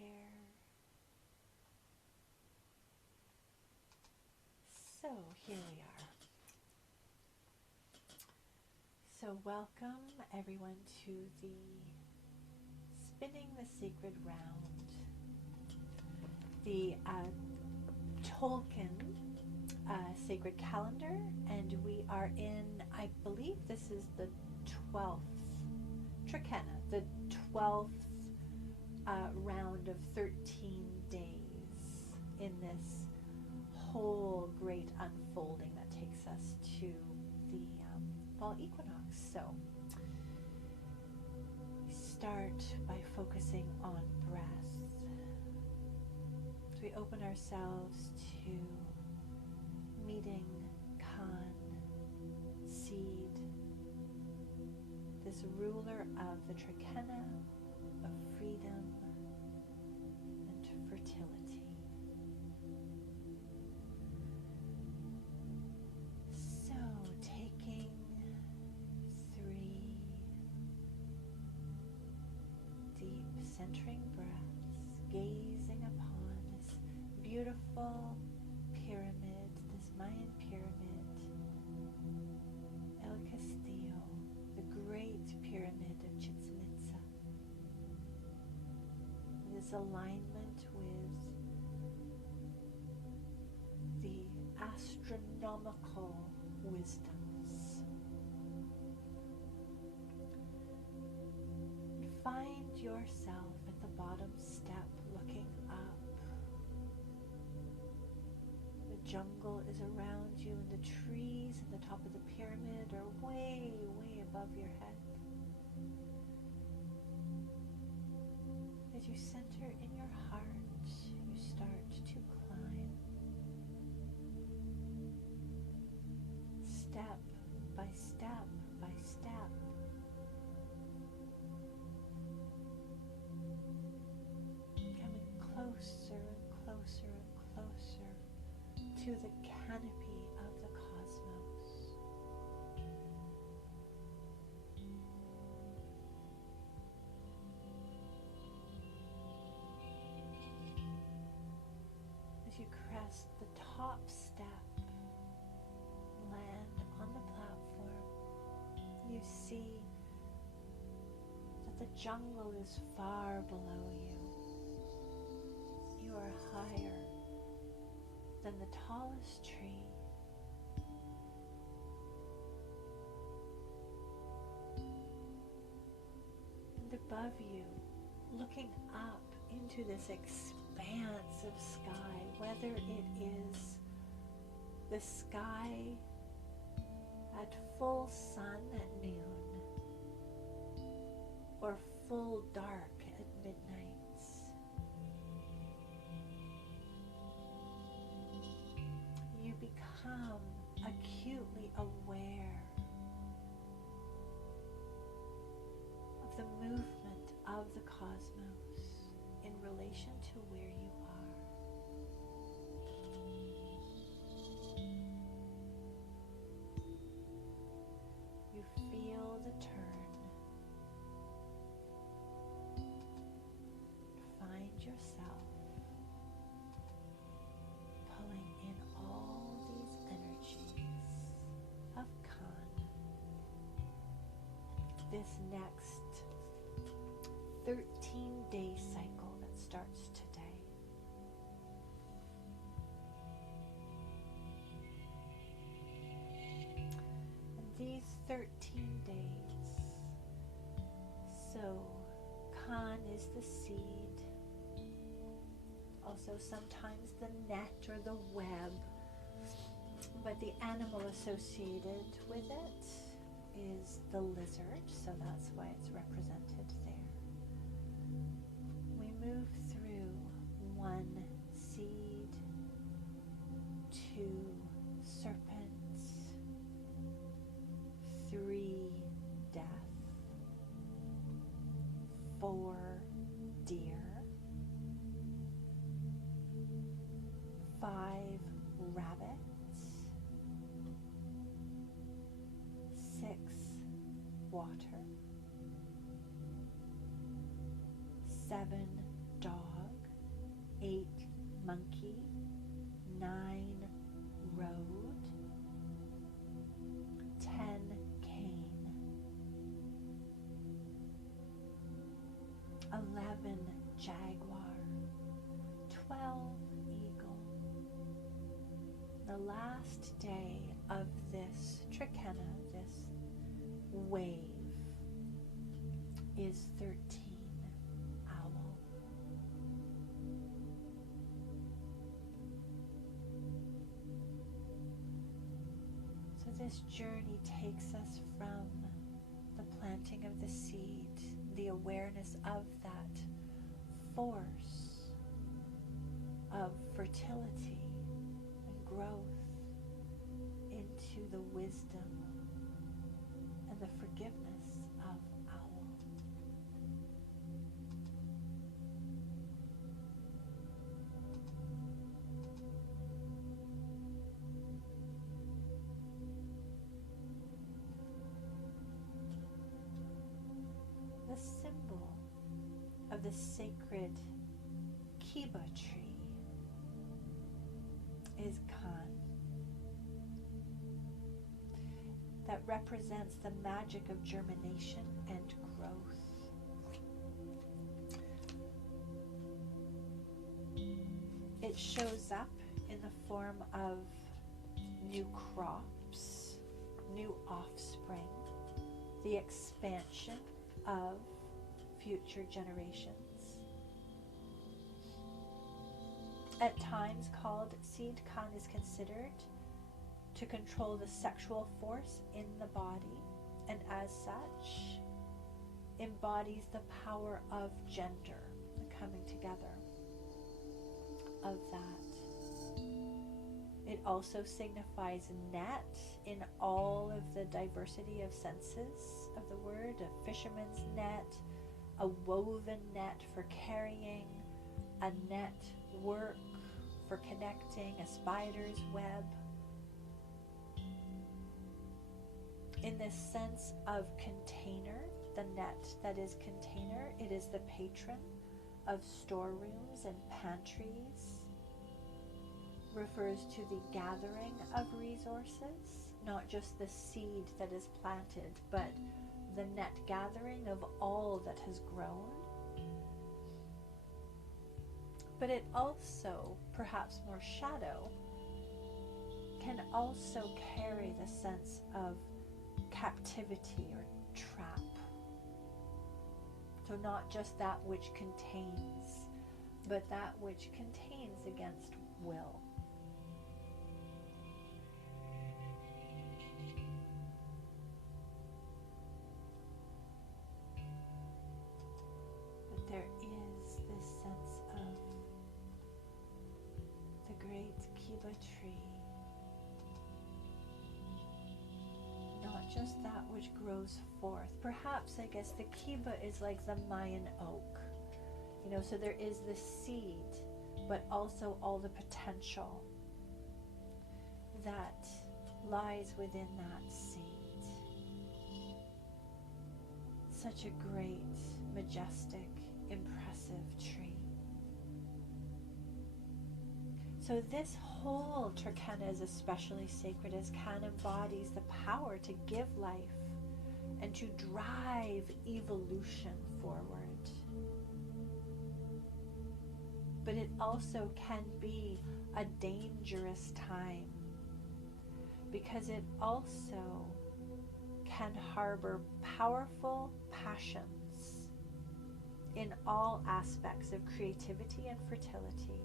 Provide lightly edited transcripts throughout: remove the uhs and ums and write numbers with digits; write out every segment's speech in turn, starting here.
chair. So here we are. So welcome everyone to the Spinning the Sacred Round, the Tzolkin Sacred Calendar, and we are in, I believe this is the 12th, Trecena, the 12th round of 13 days in this whole great unfolding that takes us to the fall equinox. So we start by focusing on breath. So we open ourselves to meeting Khan, seed, this ruler of the Trecena, of freedom and fertility. So taking 3 deep centering breaths, gazing upon this beautiful pyramid, this Mayan pyramid, El Castillo, the great pyramid of Chichen Itza. This alignment with the astronomical wisdoms. Find yourself at the bottom step looking up. The jungle is around you and the trees at the top of the pyramid are way, way above your head. As you center in your heart, you start to climb. Step by step by step. Coming closer and closer and closer to the canopy of the cosmos. As you crest the top step, land on the platform, you see that the jungle is far below you. You are higher than the tallest tree. And above you, looking up into this expanse of sky, whether it is the sky at full sun at noon or full dark at midnight. You become acutely aware of the movement of the cosmos in relation to where you are. You feel the turn. Find yourself pulling in all these energies of Khan. This next 13-day cycle that starts today. And these 13 days, so Khan is the seed, also sometimes the net or the web, but the animal associated with it is the lizard, so that's why it's represented there. We move through 1 seed, 2 serpents, 3 death, 4 deer, 5 rabbits, 6 water, 7 dogs, 11 jaguar, 12 eagle. The last day of this Trecena, this wave, is 13 owl. So this journey takes us from the planting of the seed, the awareness of that force of fertility and growth, into the wisdom and the forgiveness of owl. The symbol of the sacred kiba tree is Kan, that represents the magic of germination and growth. It shows up in the form of new crops, new offspring, the expansion of future generations. At times called seed, Kan is considered to control the sexual force in the body, and as such embodies the power of gender, the coming together of that. It also signifies net in all of the diversity of senses of the word, a fisherman's net, a woven net for carrying, a net work for connecting, a spider's web. In this sense of container, the net that is container, it is the patron of storerooms and pantries, refers to the gathering of resources, not just the seed that is planted, but the net gathering of all that has grown. But it also, perhaps more shadow, can also carry the sense of captivity or trap. So not just that which contains, but that which contains against will. But there is this sense of the great kiba tree, not just that which grows forth. Perhaps, I guess, the kiba is like the Mayan oak. So there is the seed, but also all the potential that lies within that seed. Such a great, majestic, impressive tree. So this whole Trecena is especially sacred, as Kan embodies the power to give life and to drive evolution forward. But it also can be a dangerous time, because it also can harbor powerful passions in all aspects of creativity and fertility,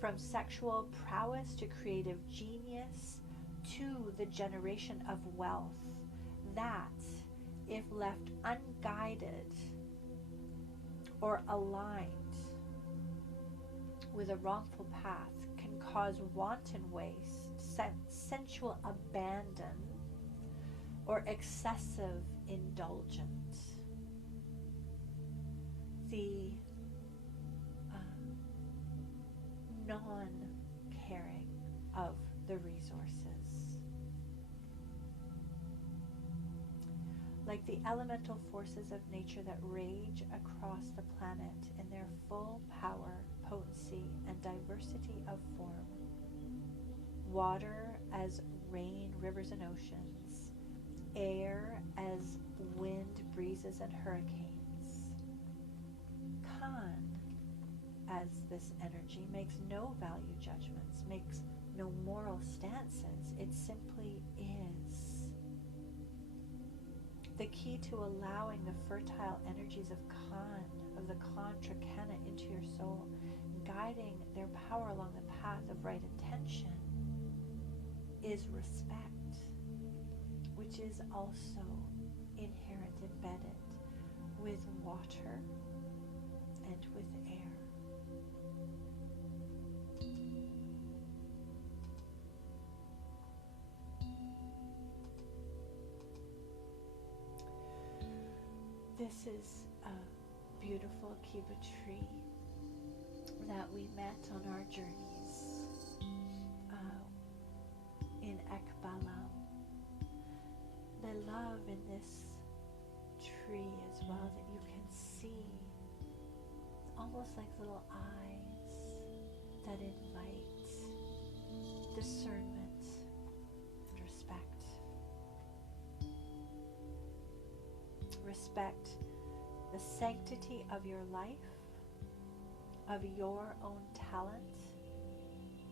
from sexual prowess to creative genius to the generation of wealth, that, if left unguided or aligned with a wrongful path, can cause wanton waste, sensual abandon, or excessive indulgence. The non-caring of the resources. Like the elemental forces of nature that rage across the planet in their full power, potency, and diversity of form. Water as rain, rivers, and oceans. Air as wind, breezes, and hurricanes. Khan, as this energy, makes no value judgments, makes no moral stances. It simply is. The key to allowing the fertile energies of Khan, of the Khan Trecena, into your soul, guiding their power along the path of right intention, is respect, which is also inherent, embedded with water and with air. This is a beautiful kibbutz tree that we met on our journeys in Ekbalam. The love in this tree as well that you can see, it's almost like little eyes that invite discernment and respect. Respect the sanctity of your life, of your own talent,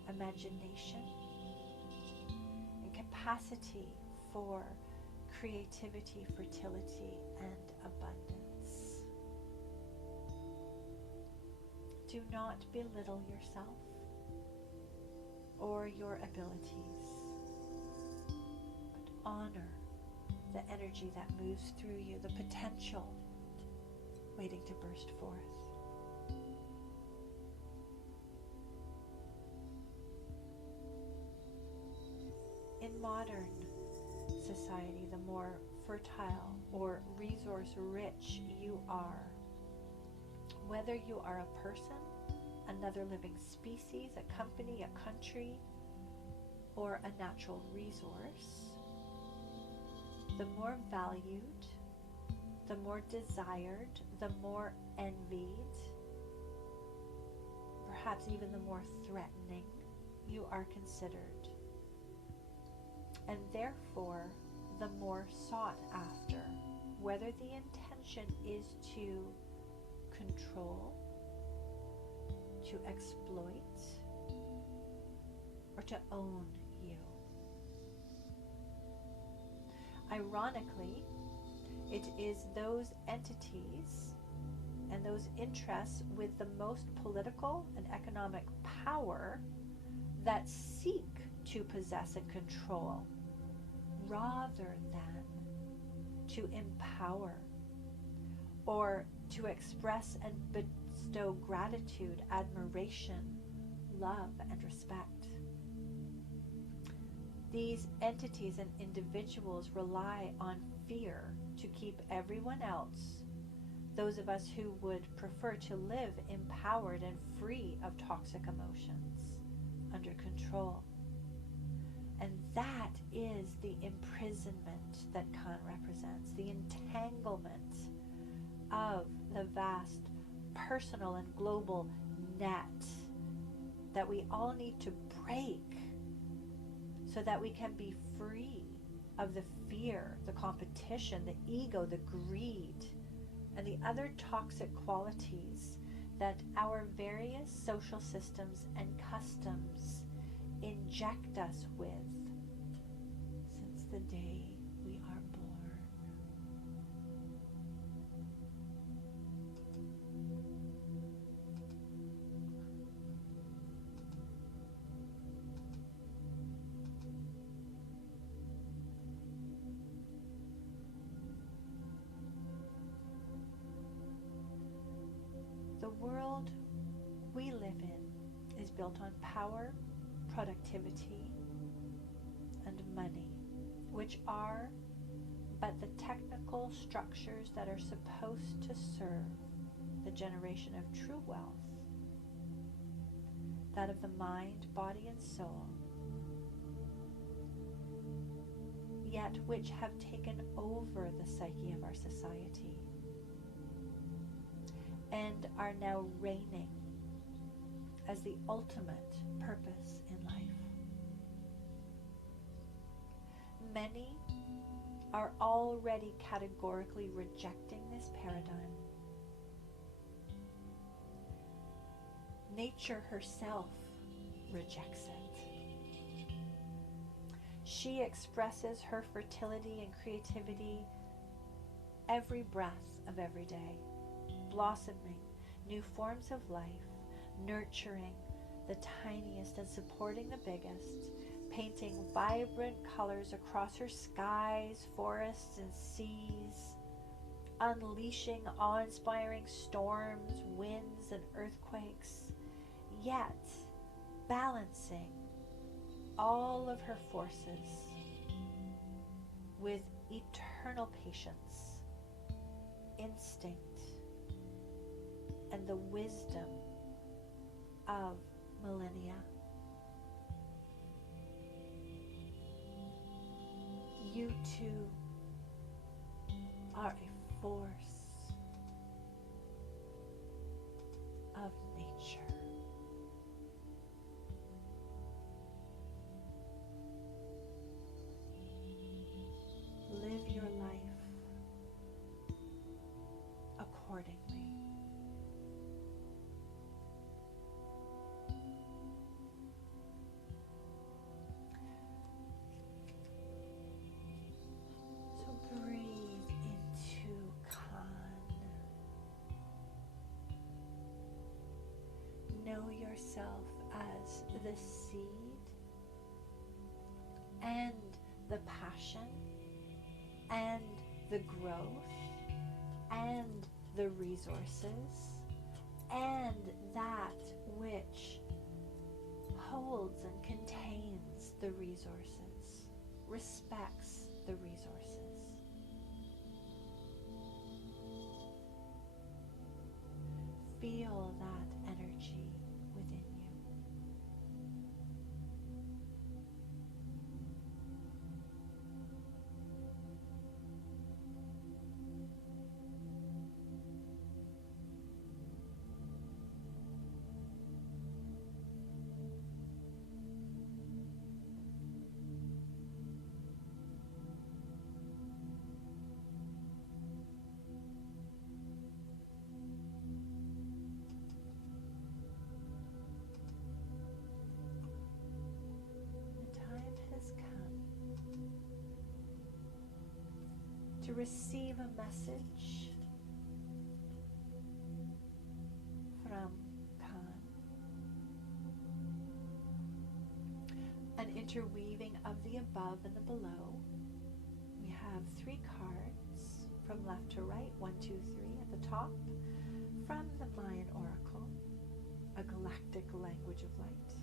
imagination, and capacity for creativity, fertility, and abundance. Do not belittle yourself or your abilities, but honor the energy that moves through you, the potential waiting to burst forth. In modern society, the more fertile or resource-rich you are, whether you are a person, another living species, a company, a country, or a natural resource, the more valued, the more desired, the more envied, perhaps even the more threatening you are considered. And therefore, the more sought after, whether the intention is to control, to exploit, or to own you. Ironically, it is those entities and those interests with the most political and economic power that seek to possess and control, rather than to empower or to express and bestow gratitude, admiration, love, and respect. These entities and individuals rely on fear to keep everyone else, those of us who would prefer to live empowered and free of toxic emotions, under control. And that is the imprisonment that Khan represents, the entanglement of the vast personal and global net that we all need to break so that we can be free of the fear, the competition, the ego, the greed, and the other toxic qualities that our various social systems and customs inject us with since the day we are born. The world we live in is built on power, productivity, and money, which are but the technical structures that are supposed to serve the generation of true wealth, that of the mind, body, and soul, yet which have taken over the psyche of our society and are now reigning as the ultimate purpose in life. Many are already categorically rejecting this paradigm Nature herself rejects it. She expresses her fertility and creativity every breath of every day, blossoming new forms of life, nurturing the tiniest and supporting the biggest, painting vibrant colors across her skies, forests, and seas, unleashing awe-inspiring storms, winds, and earthquakes, yet balancing all of her forces with eternal patience, instinct, and the wisdom of millennia. You too are a force of nature. Live your life accordingly. So breathe into Khan. Know yourself as the seed and the passion and the growth and the resources and that which holds and contains the resources, respects the resources. Feel that energy within you. To receive a message from Khan, an interweaving of the above and the below. We have 3 cards from left to right, 1, 2, 3 at the top, from the Mayan Oracle, a galactic language of light,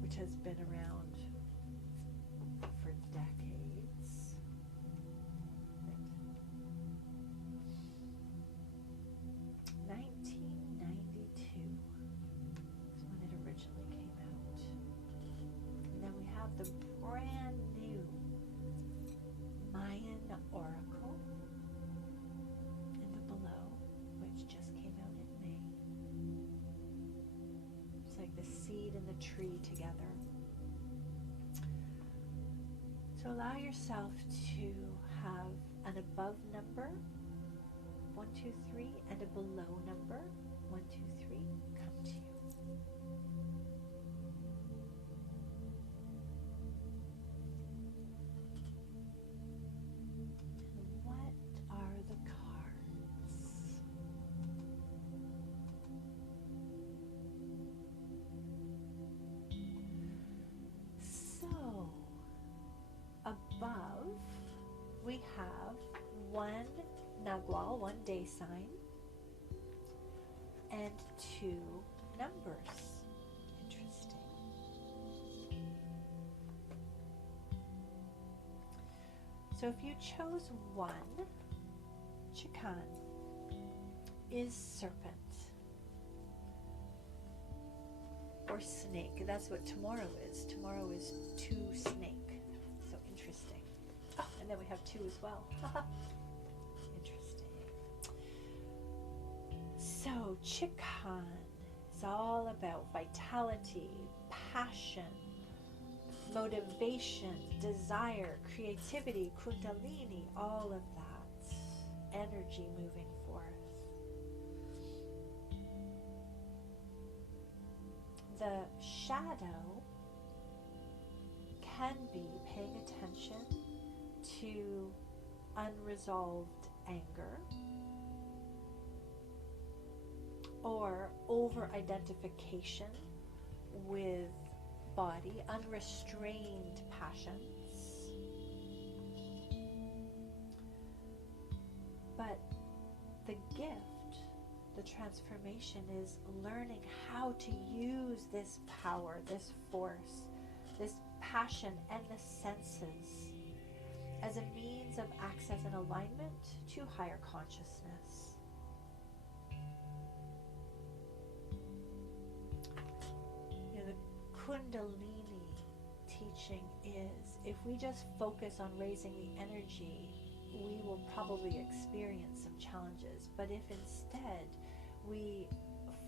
which has been around for decades. 1992 is when it originally came out. And then we have the brand new Mayan Oracle in the below, which just came out in May. It's like the seed and the tree together. So allow yourself to have an above number, 1, 2, 3, and a below number, 1, 2, 3, come to you. And what are the cards? So, above we have 1 Nagwal, 1 day sign, and 2 numbers. Interesting. So if you chose 1, Chikan is serpent or snake. That's what tomorrow is. Tomorrow is 2 snake. So interesting. Oh, and then we have 2 as well. Interesting. So Chikan is all about vitality, passion, motivation, desire, creativity, kundalini, all of that energy moving forth. the shadow can be paying attention to unresolved anger or over-identification with body, unrestrained passions. But the gift, the transformation, is learning how to use this power, this force, this passion and the senses as a means of access and alignment to higher consciousness. You know, the Kundalini teaching is, if we just focus on raising the energy, we will probably experience some challenges. But if instead we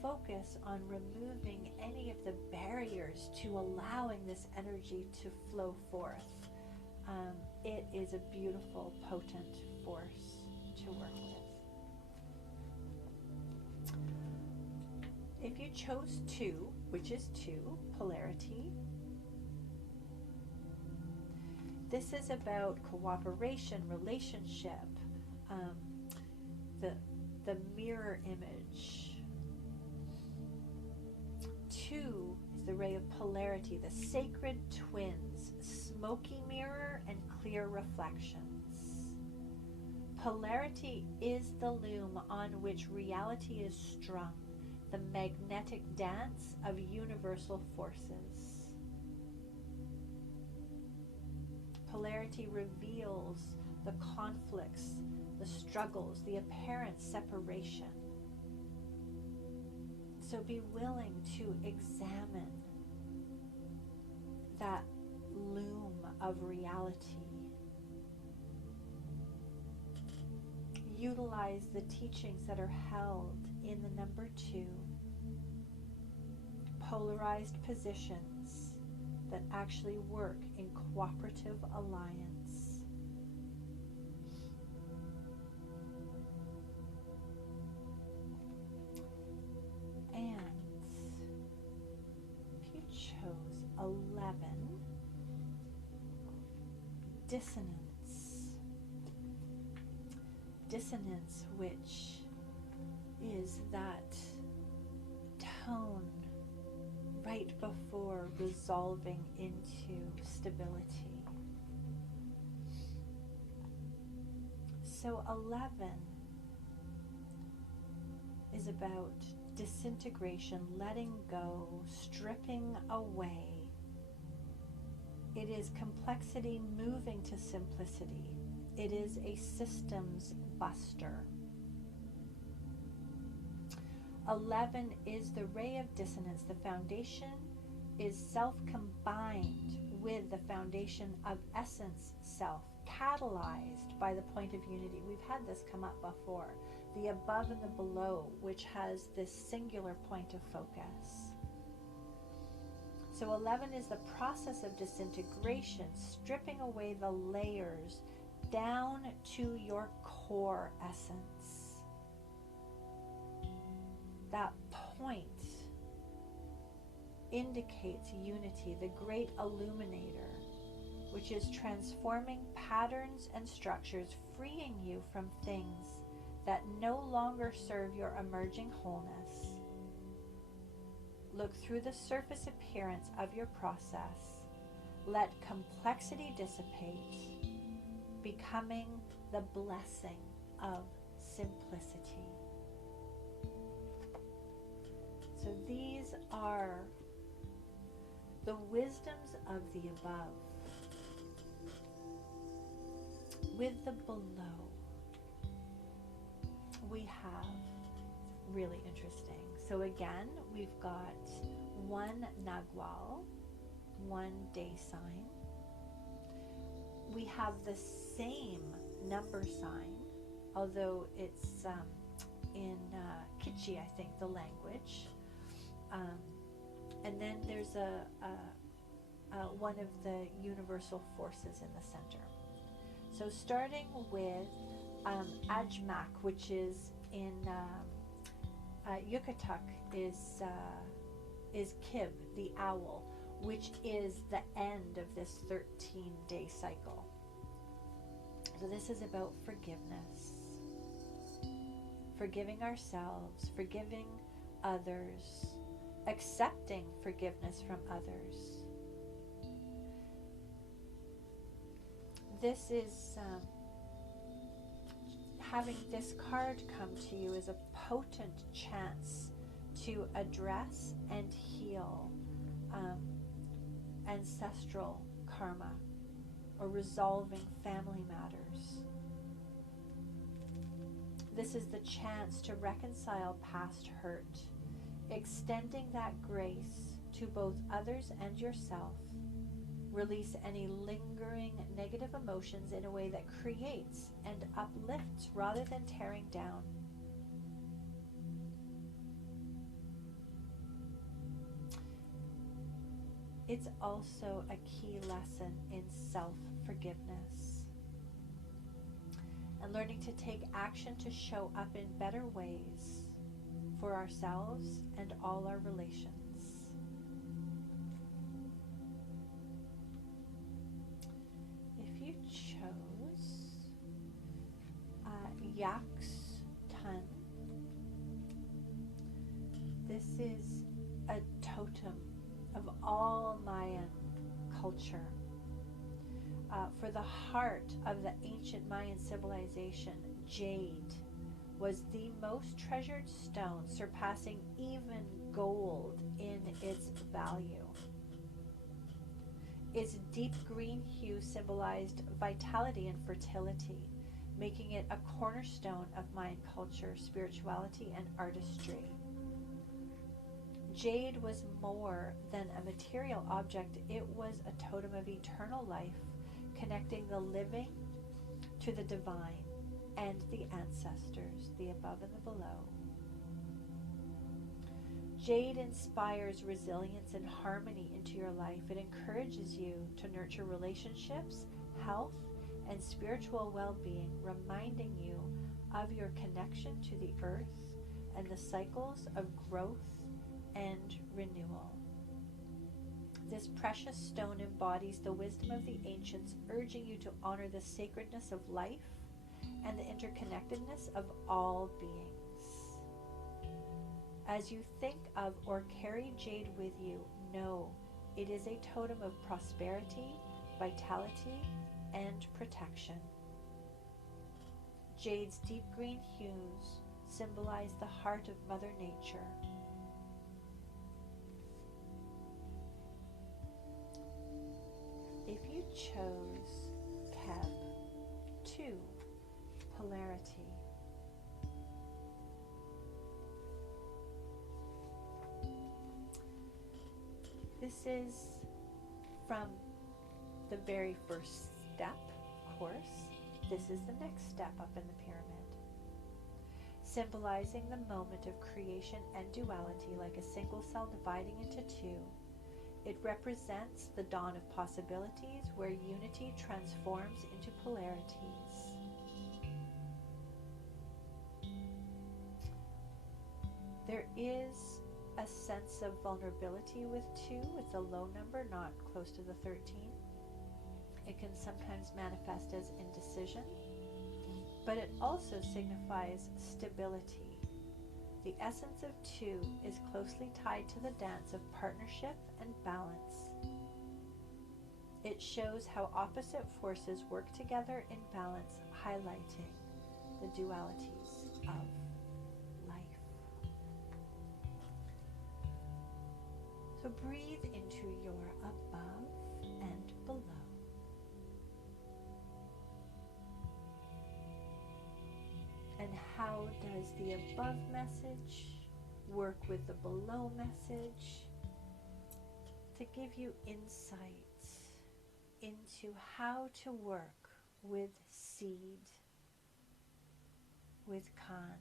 focus on removing any of the barriers to allowing this energy to flow forth, it is a beautiful, potent force to work with. If you chose 2, which is 2, polarity, this is about cooperation, relationship, the mirror image. 2 is the ray of polarity, the sacred twins, smoky mirror and clear reflections. Polarity is the loom on which reality is strung, the magnetic dance of universal forces. Polarity reveals the conflicts, the struggles, the apparent separation. So be willing to examine that loom of reality. Utilize the teachings that are held in the number 2, polarized positions that actually work in cooperative alliance. And if you chose 11, dissonance. Dissonance, which is that tone right before resolving into stability. So 11 is about disintegration, letting go, stripping away. It is complexity moving to simplicity. It is a systems buster. 11 is the ray of dissonance. The foundation is self combined with the foundation of essence self, catalyzed by the point of unity. We've had this come up before. The above and the below, which has this singular point of focus. So 11 is the process of disintegration, stripping away the layers down to your core essence. That point indicates unity, the great illuminator, which is transforming patterns and structures, freeing you from things that no longer serve your emerging wholeness. Look through the surface appearance of your process. Let complexity dissipate, becoming the blessing of simplicity. So these are the wisdoms of the above. With the below, we have really interesting. So again, we've got 1 Nagual, 1 day sign. We have the same number sign, although it's in Kichi, I think, the language. And then there's one of the universal forces in the center. So starting with Ajmak, which is in Yucatec, is is Kib, the owl, which is the end of this 13-day cycle. So this is about forgiveness. Forgiving ourselves, forgiving others, accepting forgiveness from others. This is having this card come to you is a potent chance to address and heal ancestral karma or resolving family matters. This is the chance to reconcile past hurt, extending that grace to both others and yourself. Release any lingering negative emotions in a way that creates and uplifts rather than tearing down. It's also a key lesson in self-forgiveness and learning to take action to show up in better ways for ourselves and all our relations. If you chose Yak's Ton, this is a totem of all Mayan culture. For the heart of the ancient Mayan civilization, jade was the most treasured stone, surpassing even gold in its value. Its deep green hue symbolized vitality and fertility, making it a cornerstone of Mayan culture, spirituality, and artistry. Jade was more than a material object. It was a totem of eternal life, connecting the living to the divine and the ancestors, the above and the below. Jade inspires resilience and harmony into your life. It encourages you to nurture relationships, health, and spiritual well-being, reminding you of your connection to the earth and the cycles of growth and renewal. This precious stone embodies the wisdom of the ancients, urging you to honor the sacredness of life and the interconnectedness of all beings. As you think of or carry jade with you, know it is a totem of prosperity, vitality, and protection. Jade's deep green hues symbolize the heart of Mother Nature. If you chose Keb 2, polarity, this is from the very first step course. This is the next step up in the pyramid, symbolizing the moment of creation and duality, like a single cell dividing into two. It represents the dawn of possibilities where unity transforms into polarities. There is a sense of vulnerability with 2. It's a low number, not close to the 13. It can sometimes manifest as indecision, but it also signifies stability. The essence of 2 is closely tied to the dance of partnership and balance. It shows how opposite forces work together in balance, highlighting the dualities of life. So breathe into your above and below. And how does the above message work with the below message to give you insight into how to work with seed, with Khan?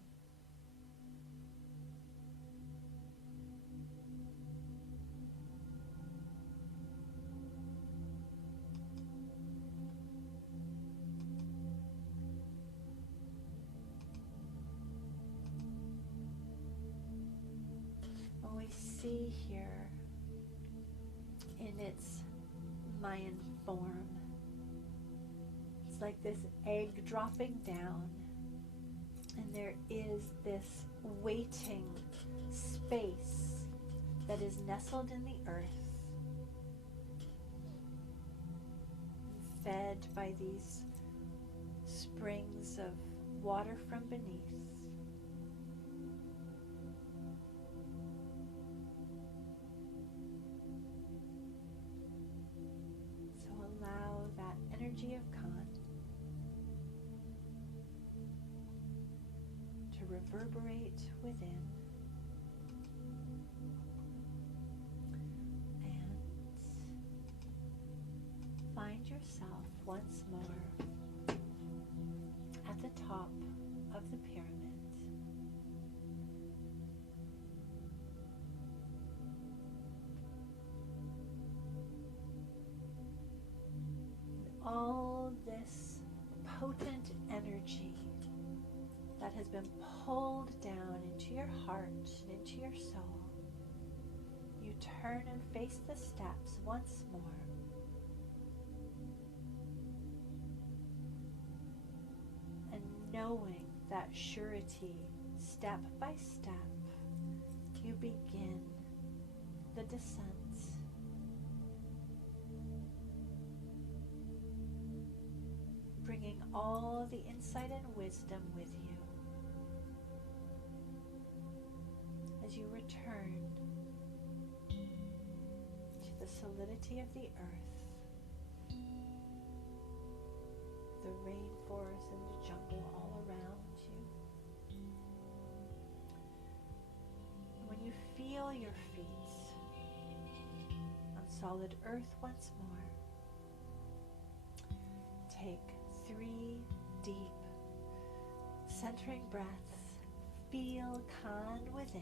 We see here Mayan form. It's like this egg dropping down, and there is this waiting space that is nestled in the earth, fed by these springs of water from beneath. So allow that energy of Khan to reverberate within, and find yourself once more at the top of the pyramid. All this potent energy that has been pulled down into your heart and into your soul, you turn and face the steps once more. And knowing that surety, step by step, you begin the descent. Bringing all the insight and wisdom with you as you return to the solidity of the earth, the rainforest and the jungle all around you. When you feel your feet on solid earth once more, take 3 deep, centering breaths. Feel Khan within.